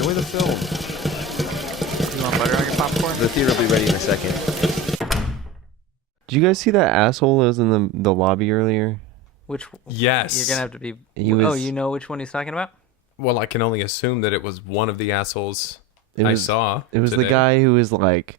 Enjoy the film. You want butter on your popcorn? The theater will be ready in a second. Did you guys see that asshole that was in the lobby earlier? Which? Yes. You're gonna have to be. Oh, you know which one he's talking about? Well, I can only assume that it was one of the assholes I saw. It was today. the guy who was like,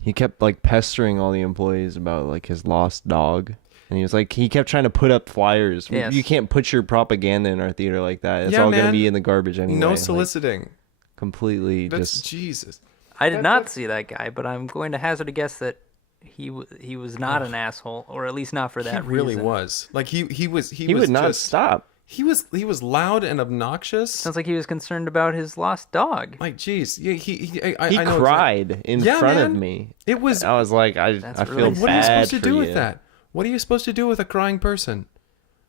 he kept like pestering all the employees about like his lost dog. And he was like, he kept trying to put up flyers. Yes. You can't put your propaganda in our theater like that. It's Yeah, all going to man. be in the garbage anyway. No Like, soliciting. completely That's just... Jesus. I did not see that guy, but I'm going to hazard a guess that he was not an asshole, or at least not for that He really reason. was. Like he was He would not stop. He was loud and obnoxious. Sounds like he was concerned about his lost dog. Like, geez, yeah, He I know cried in Yeah, front of man. me. It was. I was like, I That's feel really bad What are you supposed to for do you. with that? What are you supposed to do with a crying person?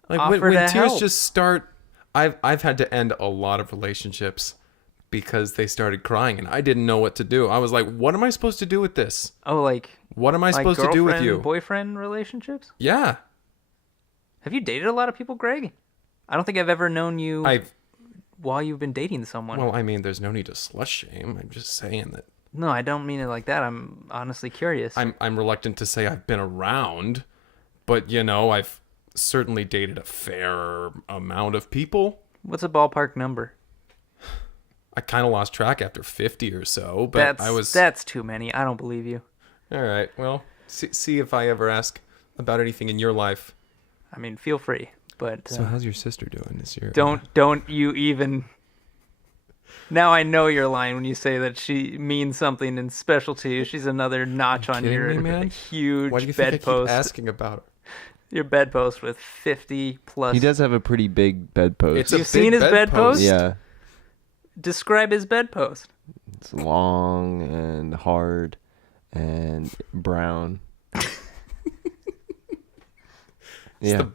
Like Offer when to tears help. just start. I've had to end a lot of relationships because they started crying and I didn't know what to do. I was like, what am I supposed to do with this? Oh, like What am I like supposed to do with you? boyfriend relationships? Yeah, Have you dated a lot of people, Greg? I don't think I've ever known you I've. while you've been dating someone. Well, I mean, there's no need to slut shame. I'm just saying that. No, I don't mean it like that. I'm honestly curious. I'm reluctant to say I've been around, but I've certainly dated a fair amount of people. What's a ballpark number? I kind of lost track after 50 or so, but That's too many. I don't believe you. All right. Well, see if I ever ask about anything in your life. I mean, feel free, but So how's your sister doing this year? don't you even. Now I know you're lying when you say that she means something and special to you. She's another notch on kidding your me, man? huge Why do you think I keep bedpost. asking about her? Your bedpost with 50 plus. He does have a pretty big bedpost. It's a You've seen big his bedpost? Yeah. Describe his bedpost. It's long and hard and brown. Yeah.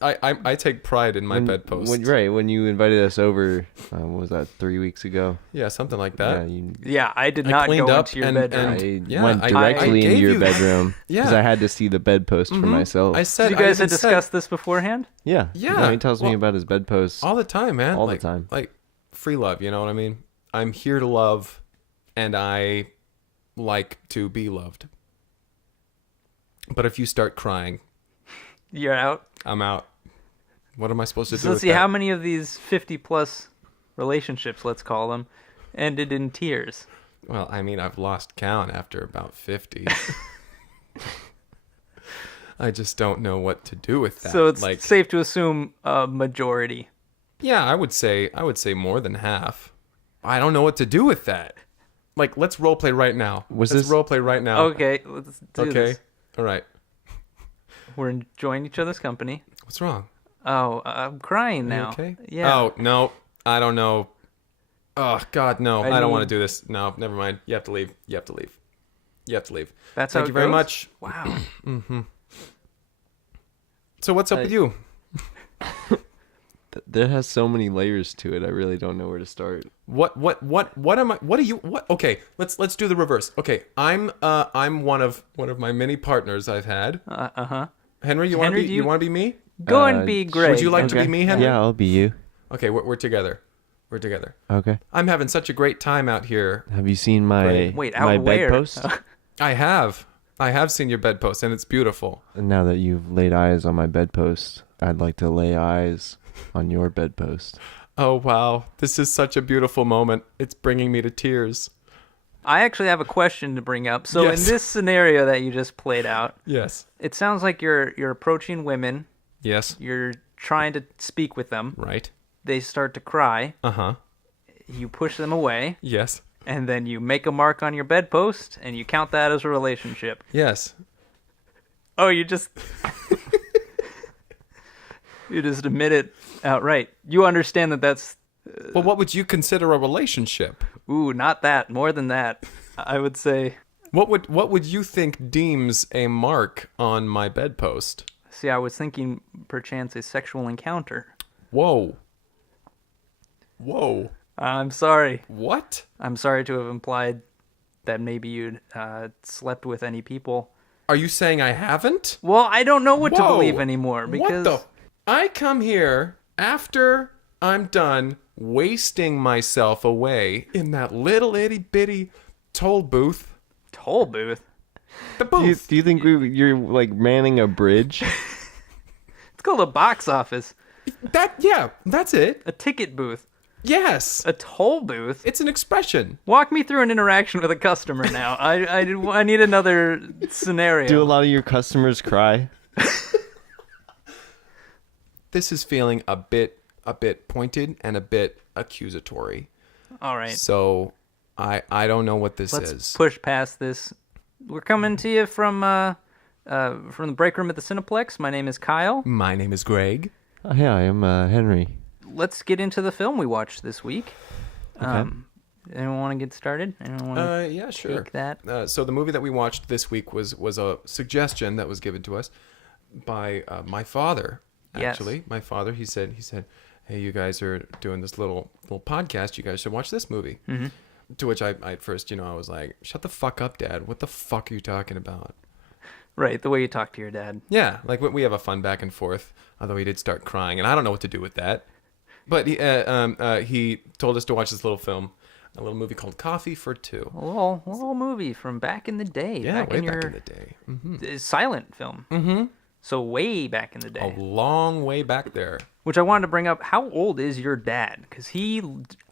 I take pride in my bedpost. When you invited us over, what was that, 3 weeks ago? Yeah, something like that. Yeah, I did I not cleaned go up into your and- bedroom. I Yeah, went I directly gave into your you- bedroom because Yeah. I had to see the bedpost for myself. I said you guys I had even said- discussed this beforehand? Yeah. Yeah, No, he tells me well, about his bedpost. all the time, man. All the Like- time. Like free love, you know what I mean? I'm here to love, and I like to be loved. But if you start crying, You're out. I'm out. What am I supposed to do? So let's with see, that? how many of these 50 plus relationships, let's call them, ended in tears? Well, I mean, I've lost count after about 50. I just don't know what to do with that. So it's like, safe to assume a majority. yeah, I would say more than half. I don't know what to do with that. Like, let's role play right now. Was let's this- role play right now. Okay, let's do Okay. this. All right. We're enjoying each other's company. What's wrong? Oh, I'm crying Are you now. okay? Yeah. Oh, no. I don't know. Oh, God, no. I don't want to need- do this. No, never mind. You have to leave. You have to leave. You have to leave. That's Thank how you it very goes? much. Wow. So what's up with you? There has so many layers to it. I really don't know where to start. What am I? What are you? What? Okay, let's do the reverse. Okay, I'm one of my many partners I've had. Uh-huh. Henry, you want to Henry, be? do You you- want to be me? Go and be Greg. Would you like to be me, Henry? Yeah, I'll be you. Okay, we're together. We're together. Okay. I'm having such a great time out here. Have you seen my Great. Wait, my out where? bedpost? I have seen your bedpost, and it's beautiful. And now that you've laid eyes on my bedpost, I'd like to lay eyes on your bedpost. Oh wow, this is such a beautiful moment. It's bringing me to tears. I actually have a question to bring up. So Yes. in this scenario that you just played out, Yes. it sounds like you're approaching women. Yes. You're trying to speak with them. Right. They start to cry. Uh-huh. You push them away, Yes. and then you make a mark on your bedpost, and you count that as a relationship. Yes. Oh, you just you just admit it outright. You understand that that's Well, what would you consider a relationship? ooh, not that, more than that. I would say. What would you think deems a mark on my bedpost? See, I was thinking perchance a sexual encounter. Whoa. Whoa. I'm sorry. What? I'm sorry to have implied that maybe you'd slept with any people. Are you saying I haven't? Well, I don't know what to Whoa. believe anymore because What the? I come here after I'm done wasting myself away in that little itty bitty toll booth. Toll booth. The Do you, booth. do you think you're like manning a bridge? It's called a box office. That's it. A ticket booth. Yes. A toll booth. It's an expression. Walk me through an interaction with a customer now. I need another scenario. Do a lot of your customers cry? This is feeling a bit pointed and a bit accusatory. All right. So I don't know what this Let's is. push past this. We're coming to you from the break room at the Cineplex. My name is Kyle. My name is Greg. Yeah, I am Henry. Let's get into the film we watched this week. Okay. Anyone want to get started? Anyone want to Yeah, sure. take that? So the movie that we watched this week was a suggestion that was given to us by my father. Yes. Actually, my father. He said, "Hey, you guys are doing this little podcast. You guys should watch this movie." Mm-hmm. To which I at first, I was like, "Shut the fuck up, Dad. What the fuck are you talking about?" Right, the way you talk to your dad. Yeah, like we have a fun back and forth. Although he did start crying, and I don't know what to do with that. But he told us to watch this little film, a little movie called Coffee for Two. A little movie from back in the day. Yeah, back way in back your in the day. Mm-hmm. silent film. Mm-hmm. So way back in the day. A long way back there. Which I wanted to bring up. How old is your dad? Because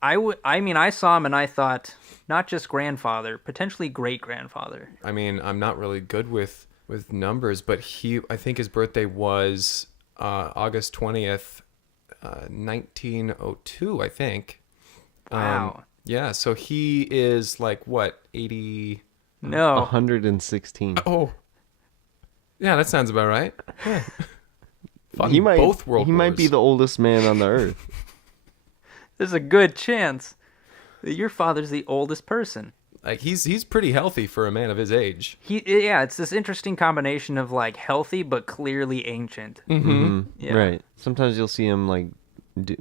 I saw him and I thought not just grandfather, potentially great grandfather. I mean, I'm not really good with numbers, but I think his birthday was August 20th, 1902, I think. Wow. Yeah, so he is like what, 80? No. 116. Oh. Yeah, that sounds about right. Yeah. He might both world He might be wars. the oldest man on the earth. There's a good chance that your father's the oldest person. Like he's pretty healthy for a man of his age. It's this interesting combination of like healthy but clearly ancient. Mm-hmm. Yeah. Right. Sometimes you'll see him like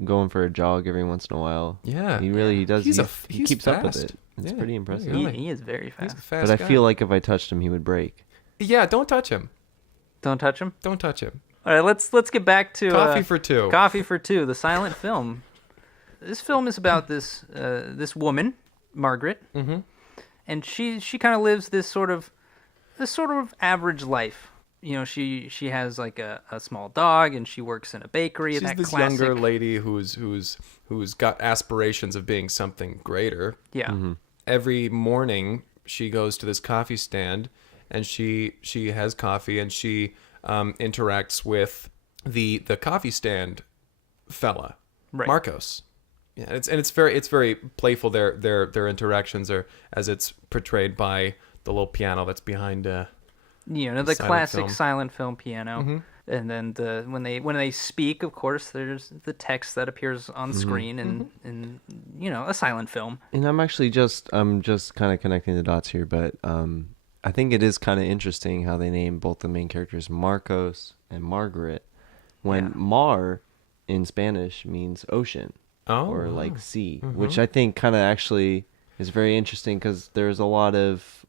going for a jog every once in a while. Yeah. He does. He He keeps up with fast. it. It's Yeah. pretty impressive. Yeah. He is very He's fast. a fast But I guy. feel like if I touched him, he would break. Yeah, don't touch him. Don't touch him. Don't touch him. All right, let's get back to Coffee for Two. Coffee for Two, the silent film. This film is about this woman, Margaret, Mm-hmm. and she kind of lives this sort of average life. You know, she has like a small dog, and she works in a bakery. She's that this classic, younger lady who's got aspirations of being something greater. yeah. Mm-hmm. Every morning she goes to this coffee stand and she has coffee and she interacts with the coffee stand fella, Right. Marcos. Yeah, it's very playful. Their interactions are as it's portrayed by the little piano that's behind. You know, the silent classic film. silent film piano. Mm-hmm. And then when they speak, of course, there's the text that appears on Mm-hmm. screen, and you know, a silent film. And I'm just kind of connecting the dots here, but I think it is kind of interesting how they name both the main characters Marcos and Margaret, when Yeah. Mar in Spanish means ocean Oh, or like sea, Mm-hmm. which I think kind of actually is very interesting because there's a lot of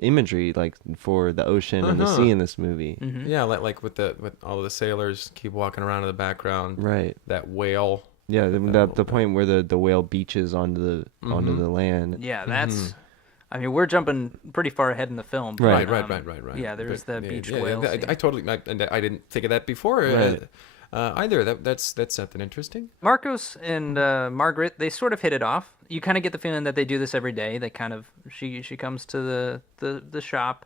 imagery like for the ocean and the Uh-huh. sea in this movie. Mm-hmm. yeah, like with all of the sailors keep walking around in the background. Right. That whale. Yeah, little the point where the whale beaches onto the land. Yeah, that's. I mean, we're jumping pretty far ahead in the film. but, Right. Right. Yeah, there's But, the beach yeah, whale. I scene. totally. I didn't think of that before. Right. Either. That's something interesting. Marcos and Margaret, they sort of hit it off. You kind of get the feeling that they do this every day. They kind of she comes to the shop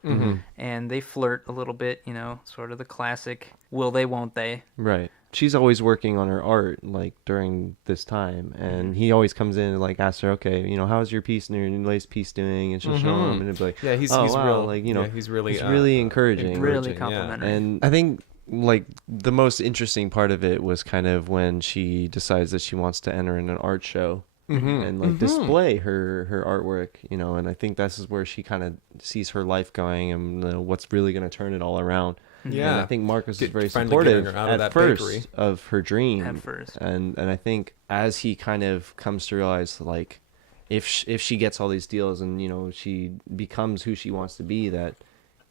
and they flirt a little bit. You know, sort of the classic will they, won't they? Right. She's always working on her art, like, during this time. And he always comes in and, like, asks her, okay, you know, how's your piece and your latest piece doing? And she'll show him and it'll be like, Yeah, he's wow, real. like, you know, yeah, he's really encouraging. Really yeah. complimentary. And I think, like, the most interesting part of it was kind of when she decides that she wants to enter in an art show and, like, display her artwork, you know. And I think this is where she kind of sees her life going and what's really going to turn it all around. Yeah. And I think Marcos is very Finally getting supportive her out of at that first bakery. of her dream. At first. And I think as he kind of comes to realize, like, if she gets all these deals and, you know, she becomes who she wants to be, that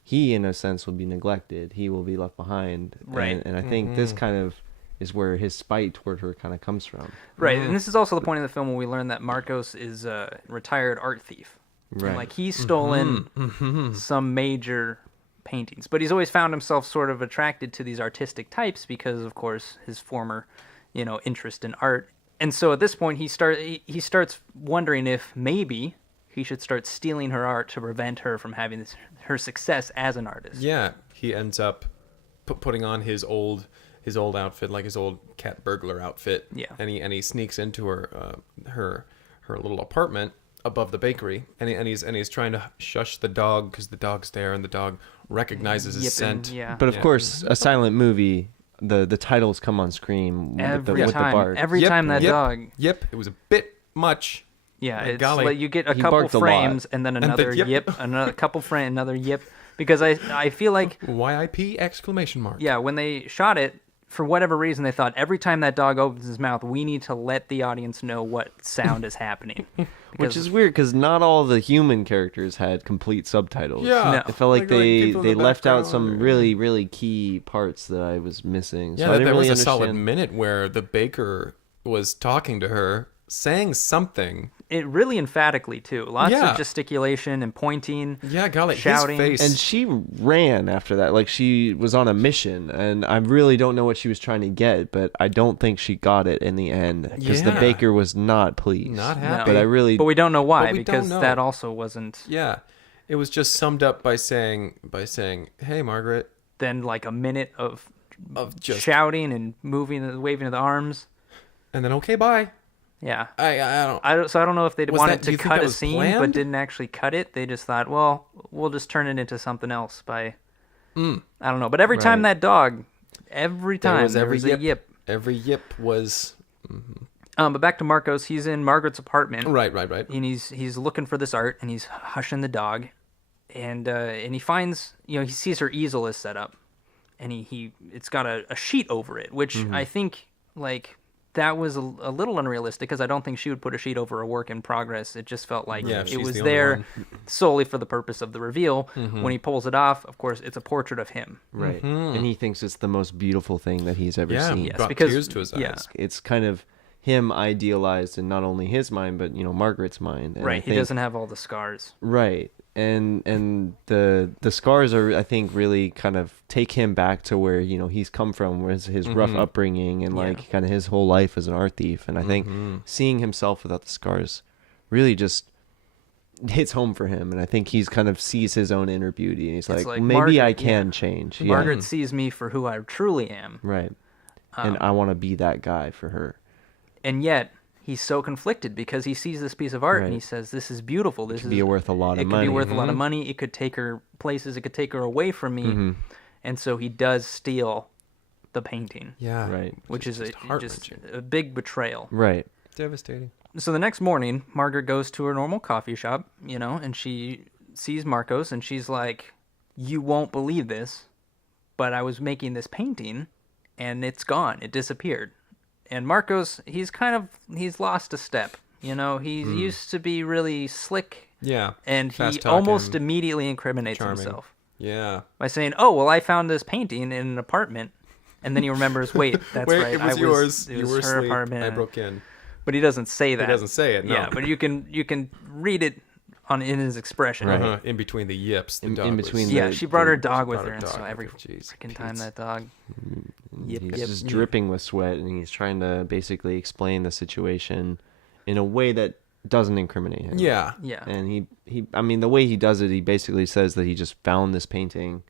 he, in a sense, will be neglected. He will be left behind. Right. And I think this kind of is where his spite toward her kind of comes from. Right, and this is also the point of the film where we learn that Marcos is a retired art thief. Right. And, like, he's stolen some major paintings, but he's always found himself sort of attracted to these artistic types because, of course, his former, interest in art. And so at this point, he starts wondering if maybe he should start stealing her art to prevent her from having her success as an artist. Yeah, he ends up putting on his old outfit, like his old cat burglar outfit. Yeah, and he sneaks into her little apartment above the bakery, and he's trying to shush the dog because the dog's there, and the dog recognizes his scent. Yeah, But of course, a silent movie, the titles come on screen with the bard. Every time that dog. Yep, it was a bit much. Yeah, But it's golly, like you get a he couple barked a frames lot. and then another yip, another couple frame, another yip. Because I feel like YIP exclamation mark. yeah, when they shot it, for whatever reason, they thought every time that dog opens his mouth, we need to let the audience know what sound is happening. Which is weird because not all the human characters had complete subtitles. Yeah. No. It felt like they people in the left out background some really, really key parts that I was missing. Yeah, So I didn't there really was a solid understand. minute where the baker was talking to her, saying something. It really emphatically too. Lots Yeah. of gesticulation and pointing. Yeah, golly, shouting. his face. And she ran after that. Like she was on a mission. And I really don't know what she was trying to get, but I don't think she got it in the end. Because the Yeah. baker was not pleased. Not No. happy. But I really. But we don't know why, But we because don't know. that also wasn't Yeah, it was just summed up by saying, "Hey, Margaret," then like a minute of just shouting and moving, waving of the arms. and then okay, bye. Yeah. I don't. So I don't know if they Was wanted that- do to you think cut that a was scene planned? but didn't actually cut it. They just thought, well, we'll just turn it into something else by I don't know. But every time Right. that dog, every time there was a yip. Every yip was But back to Marcos, he's in Margaret's apartment. right. And he's looking for this art and he's hushing the dog. And he finds, he sees her easel is set up. And it's got a sheet over it, which I think like that was a little unrealistic because I don't think she would put a sheet over a work in progress. It just felt like Yeah, it she's was the only there one. solely for the purpose of the reveal. When he pulls it off, of course, it's a portrait of him. Right. And he thinks it's the most beautiful thing that he's ever Yeah, seen. Yes, brought because- tears to his eyes. yeah. It's kind of him idealized in not only his mind, but, Margaret's mind. And I Right. He think- doesn't have all the scars. Right. And the scars are, I think, really kind of take him back to where, he's come from, where his rough upbringing and like kind of his whole life as an art thief. And I think seeing himself without the scars really just hits home for him. And I think he's kind of sees his own inner beauty and he's like, like maybe Margaret, I can yeah. change. Yeah. Margaret sees me for who I truly am. Right. And I want to be that guy for her. And yet he's so conflicted because he sees this piece of art and Right. he says, this is beautiful. This could be worth a lot of It could money. be worth a lot of money. It could take her places. It could take her away from me. And so he does steal the painting, Yeah, Right. which is just just heart-wrenching. a big betrayal. Right. Devastating. So the next morning, Margaret goes to her normal coffee shop, and she sees Marcos and she's like, you won't believe this, but I was making this painting and it's gone. It disappeared. And Marcos, he's lost a step. He used to be really slick, Yeah, and he fast-talking, almost immediately incriminates charming. himself Yeah. by saying, "Oh, well, I found this painting in an apartment," and then he remembers, "Wait, that's Wait, right, it was I yours. It You was were her asleep. apartment." I broke in. But he doesn't say that. He doesn't say it. No. Yeah, but you can read it in his expression. Right. In between the yips, the In dog between was, Yeah, the- she brought her the- dog she with brought her, her and so dog every with her. Jeez, freaking time Pete's- that dog. Yip, He's yip, just yip. dripping with sweat, and he's trying to basically explain the situation in a way that doesn't incriminate him. Yeah. Yeah. And I mean, the way he does it, he basically says that he just found this painting,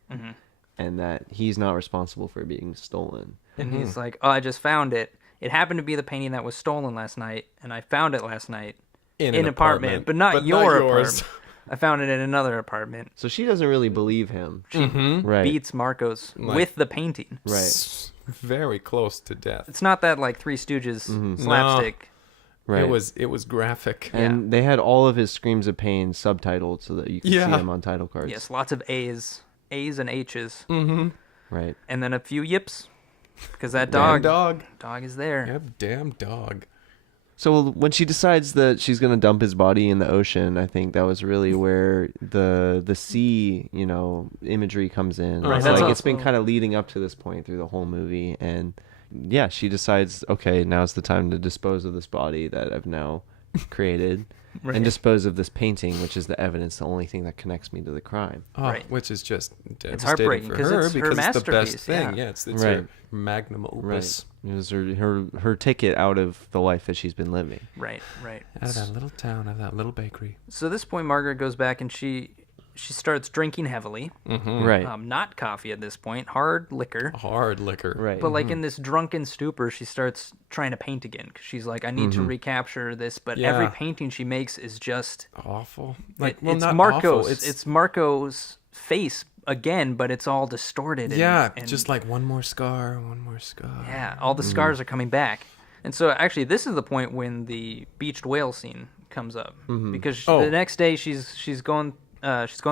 and that he's not responsible for it being stolen. And he's like, "Oh, I just found it. It happened to be the painting that was stolen last night, and I found it last night In an an apartment, but not but your yours. apartment. I found it in another apartment." So she doesn't really believe him. She Right. beats Marcos Like- with the painting. Right. Very close to death. It's not that like Three Stooges slapstick. Right. It was graphic. And they had all of his screams of pain subtitled so that you could see Yeah. him on title cards. Yes, lots of A's and H's, Right. and then a few yips because that Damn dog dog. is there. Yep, damn dog. So when she decides that she's gonna dump his body in the ocean, I think that was really where the sea, imagery comes in. Right, It's that's like it's been also- kind of leading up to this point through the whole movie, and yeah, she decides, okay, now's the time to dispose of this body that I've now created. Right. And dispose of this painting, which is the evidence, the only thing that connects me to the crime. Oh, Right. which is just It's devastating heartbreaking for 'cause her it's her because it's the best masterpiece, thing. yeah. Yeah, it's Right. her magnum opus. Right. It was her ticket out of the life that she's been living. Right. Out of that little town, out of that little bakery. So at this point, Margaret goes back and she starts drinking heavily. Right. Not coffee at this point, hard liquor. Hard liquor. Right. But like in this drunken stupor, she starts trying to paint again because she's like, I need to recapture this. But Yeah. every painting she makes is just Awful. it's not Marco's. awful. It's Marco's face again, but it's all distorted. And just like one more scar. yeah, all the scars are coming back. And so actually, this is the point when the beached whale scene comes up because the next day she's going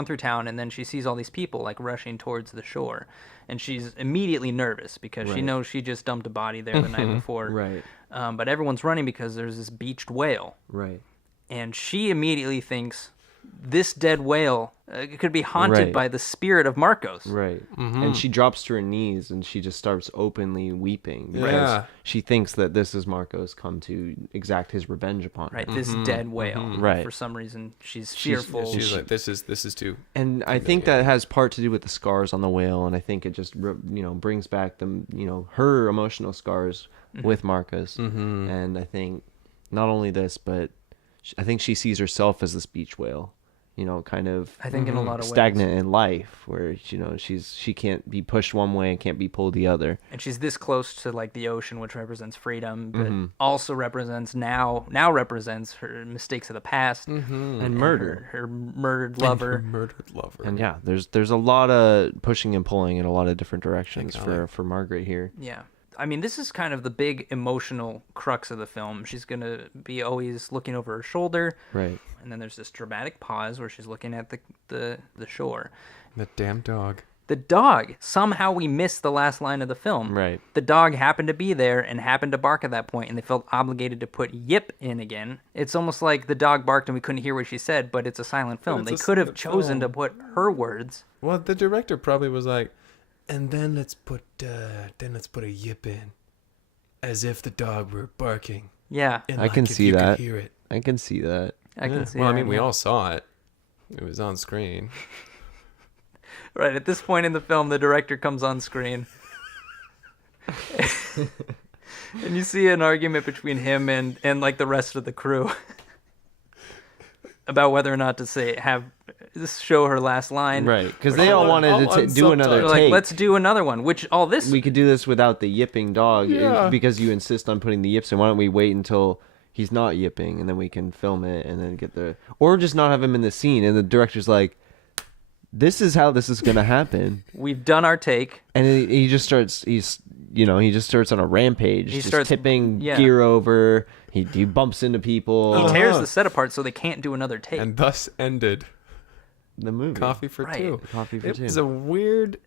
through town, and then she sees all these people like rushing towards the shore, and she's immediately nervous because she knows she just dumped a body there the night before. Right. But everyone's running because there's this beached whale, Right. and she immediately thinks this dead whale could be haunted Right. by the spirit of Marcos. Right. And she drops to her knees and she just starts openly weeping because Yeah. she thinks that this is Marco's come to exact his revenge upon her. Right, this dead whale. Right. For some reason, she's She's- fearful. She's like, this is too. And I think that has part to do with the scars on the whale, and I think it just brings back her emotional scars with Marcus. And I think not only this, but I think she sees herself as this beach whale, kind of I think in a lot of stagnant ways. in life, where she can't be pushed one way and can't be pulled the other. And she's this close to like the ocean, which represents freedom, but also represents now represents her mistakes of the past And murder. her murdered lover. Murdered lover. And yeah, there's a lot of pushing and pulling in a lot of different directions for Margaret here. Yeah. I mean, this is kind of the big emotional crux of the film. She's going to be always looking over her shoulder. Right. And then there's this dramatic pause where she's looking at the shore. The damn dog. The dog, somehow we missed the last line of the film. Right. The dog happened to be there and happened to bark at that point, and they felt obligated to put yip in again. It's almost like the dog barked and we couldn't hear what she said, but it's a silent film. It's They a could have silent chosen to film. put her words. Well, the director probably was like, and then let's put a yip in, as if the dog were barking. Yeah, And I can if see you could that. hear it. I can see that. I can see Well, I that, mean, we yeah. all saw it. It was on screen. Right, at this point in the film, the director comes on screen. And you see an argument between him and like the rest of the crew about whether or not to show her last line. Right, because they all wanted to do another They're take. like, let's do another one, which all this... We could do this without the yipping dog Yeah. because you insist on putting the yips in. Why don't we wait until he's not yipping and then we can film it and then get the... Or just not have him in the scene. And the director's like, this is how this is going to happen. We've done our take. And he just starts... he just starts on a rampage. He Just starts- tipping yeah. gear over. He bumps into people. He tears the set apart so they can't do another take. And thus ended The movie. Coffee for Right. Two. Coffee for It Two. was a weird...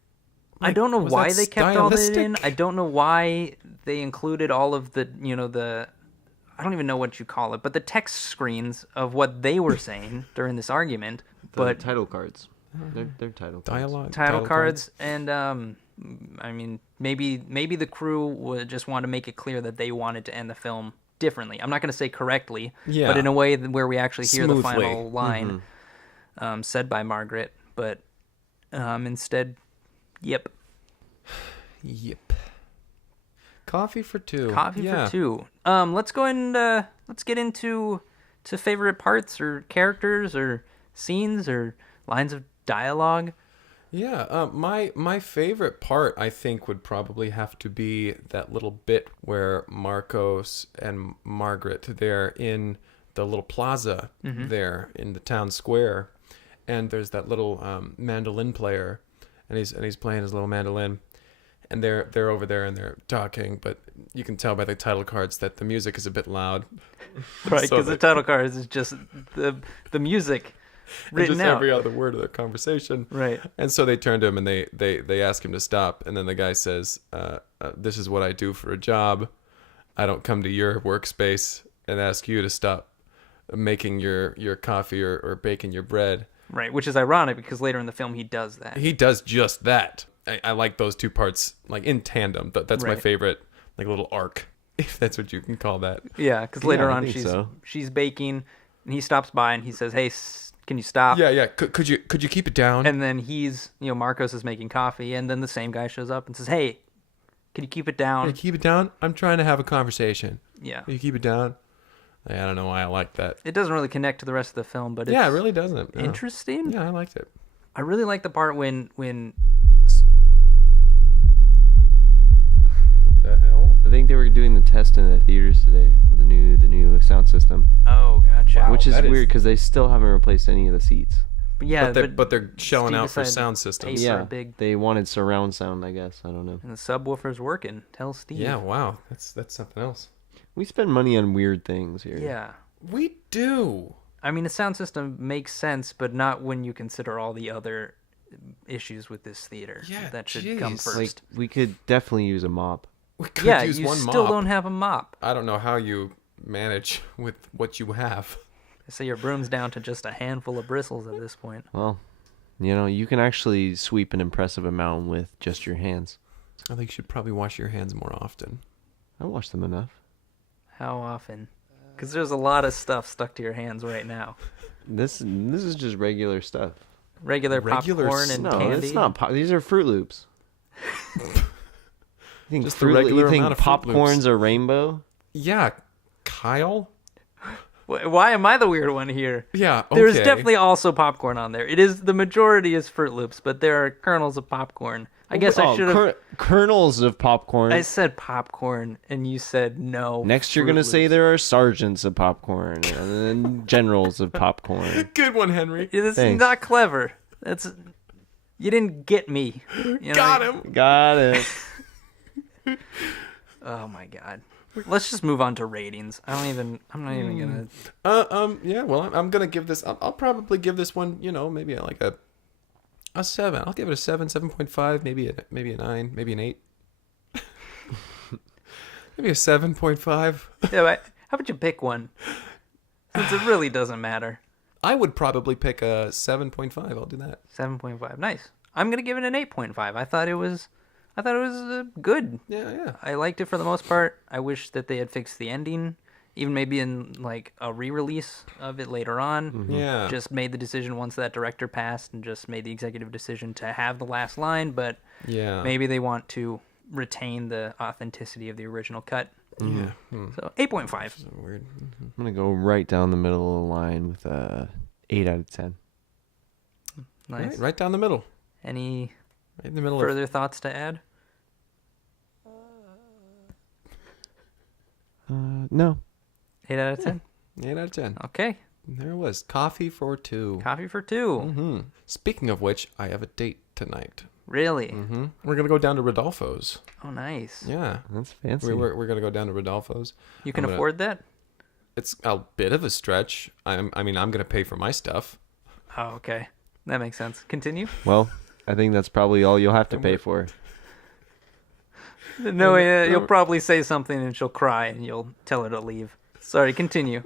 I don't know was why that they kept all that in. stylistic? I don't know why they included all of the, I don't even know what you call it, but the text screens of what they were saying during this argument. The But title cards. They're title cards. Dialogue. title cards and I mean maybe the crew would just want to make it clear that they wanted to end the film differently. I'm not going to say correctly, Yeah. but in a way where we actually hear the Smoothly. final line said by Margaret, but instead yep. Yep. Coffee for Two. Coffee Yeah. for Two. Let's go and let's get into favorite parts or characters or scenes or lines of dialogue. Yeah, my favorite part, I think, would probably have to be that little bit where Marcos and Margaret, they're in the little plaza there in the town square, and there's that little mandolin player, and he's playing his little mandolin, and they're over there and they're talking, but you can tell by the title cards that the music is a bit loud. Right, So because the title cards is just the music and written just out. every other word of the conversation. Right. And so they turn to him and they ask him to stop. And then the guy says, this is what I do for a job. I don't come to your workspace and ask you to stop making your coffee or baking your bread. Right, which is ironic because later in the film he does that. He does just that. I like those two parts like in tandem. That's my Right. favorite like a little arc, if that's what you can call that. Yeah, because later I on think so. she's baking, and he stops by and he says, "Hey, can you stop?" Yeah. Could you keep it down? And then Marcos is making coffee, and then the same guy shows up and says, "Hey, can you keep it down?" Yeah, keep it down. I'm trying to have a conversation. Yeah. Can you keep it down? I don't know why I like that. It doesn't really connect to the rest of the film, but it's Yeah, it really doesn't. Yeah. interesting. Yeah, I liked it. I really like the part when What the hell? I think they were doing the test in the theaters today with the new sound system, oh, gotcha. Wow. which is that is- weird because they still haven't replaced any of the seats. But yeah, But they're shelling Steve out for decided sound to systems. pay for Yeah, a big, they wanted surround sound, I guess. I don't know. and the subwoofer's working. Tell Steve. Yeah, wow. That's something else. We spend money on weird things here. Yeah. We do. I mean, the sound system makes sense, but not when you consider all the other issues with this theater. Yeah, that should come jeez. first. Like we could definitely use a mop. We could Yeah, use you one still mop. don't have a mop. I don't know how you manage with what you have. So your broom's down to just a handful of bristles at this point. Well, you can actually sweep an impressive amount with just your hands. I think you should probably wash your hands more often. I wash them enough. How often? Because there's a lot of stuff stuck to your hands right now. This is just regular stuff. Regular Regular popcorn and No, candy. it's not. These are Fruit Loops. You think Just the regular you think amount of Fruit popcorn's Loops. a rainbow? Yeah, Kyle? Why am I the weird one here? Yeah, okay. There's definitely also popcorn on there. The majority is Fruit Loops, but there are kernels of popcorn. I guess I should have. Kernels of popcorn. I said popcorn, and you said no. Next, you're Fruit gonna say Loops. there are sergeants of popcorn and then generals of popcorn. Good one, Henry. It's Thanks. not clever. You didn't get me. Got him. Got it. Oh my god. Let's just move on to ratings. I'm not even gonna. Yeah. Well, I'm gonna give this. I'll probably give this one. Maybe like a 7. I'll give it a 7, 7.5, maybe a 9, maybe an 8. Maybe a 7.5. Yeah, but how about you pick one? Since it really doesn't matter. I would probably pick a 7.5. I'll do that. 7.5. Nice. I'm gonna give it an 8.5. I thought it was good. Yeah. I liked it for the most part. I wish that they had fixed the ending, even maybe in like a re-release of it later on. Yeah. Just made the decision once that director passed, and just made the executive decision to have the last line. But Yeah. maybe they want to retain the authenticity of the original cut. Yeah. So 8.5. So weird. I'm gonna go right down the middle of the line with a 8 out of 10. Nice. Right down the middle. Any Right in the middle further thoughts to add? No. 8 out of 10. of 8 out of 10. Okay. There it was. Coffee for 2. Coffee for 2. Mm-hmm. Speaking of which, I have a date tonight. Really? Mm-hmm. We're gonna go down to Rodolfo's. Oh, nice. Yeah. That's fancy. We're gonna go down to Rodolfo's. You can I'm gonna- afford that? It's a bit of a stretch. I'm gonna pay for my stuff. Oh, okay. That makes sense. Continue. Well, I think that's probably all you'll have to pay for. No, you'll probably say something and she'll cry and you'll tell her to leave. Sorry, continue.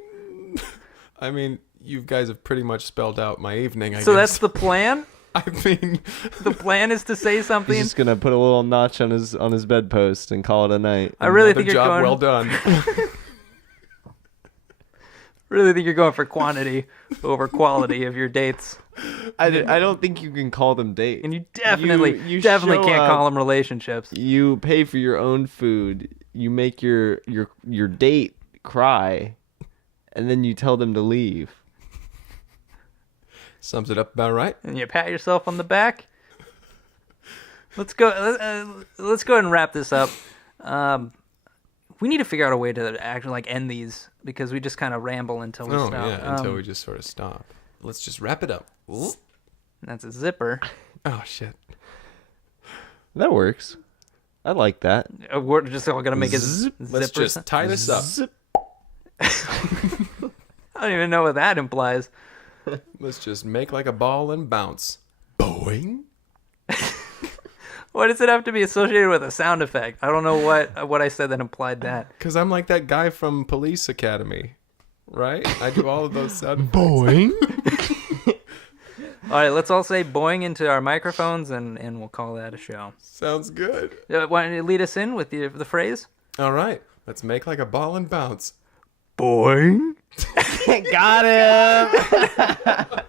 I mean, you guys have pretty much spelled out my evening. I So guess. that's the plan? I mean, The plan is to say He's something? just gonna put a little notch on his bedpost and call it a night. I really another think you're job going well done. really think you're going for quantity over quality of your dates. I don't think you can call them dates. And you definitely You definitely show can't up, call them relationships. You pay for your own food. You make your date cry, and then you tell them to leave. Sums it up about right. And you pat yourself on the back. Let's go ahead and wrap this up. We need to figure out a way to actually end these because we just kind of ramble until we stop. Yeah, until we just sort of stop. Let's just wrap it up. That's a zipper. Oh shit. That works. I like that. We're just all gonna make a Zip. zipper. Let's just tie this up. Zip. I don't even know what that implies. Let's just make like a ball and bounce. Boing. Why does it have to be associated with a sound effect? I don't know what I said that implied that. Because I'm like that guy from Police Academy, right? I do all of those sound. Boing. All right, let's all say boing into our microphones and we'll call that a show. Sounds good. Why don't you lead us in with the phrase? All right, let's make like a ball and bounce. Boing. Got him.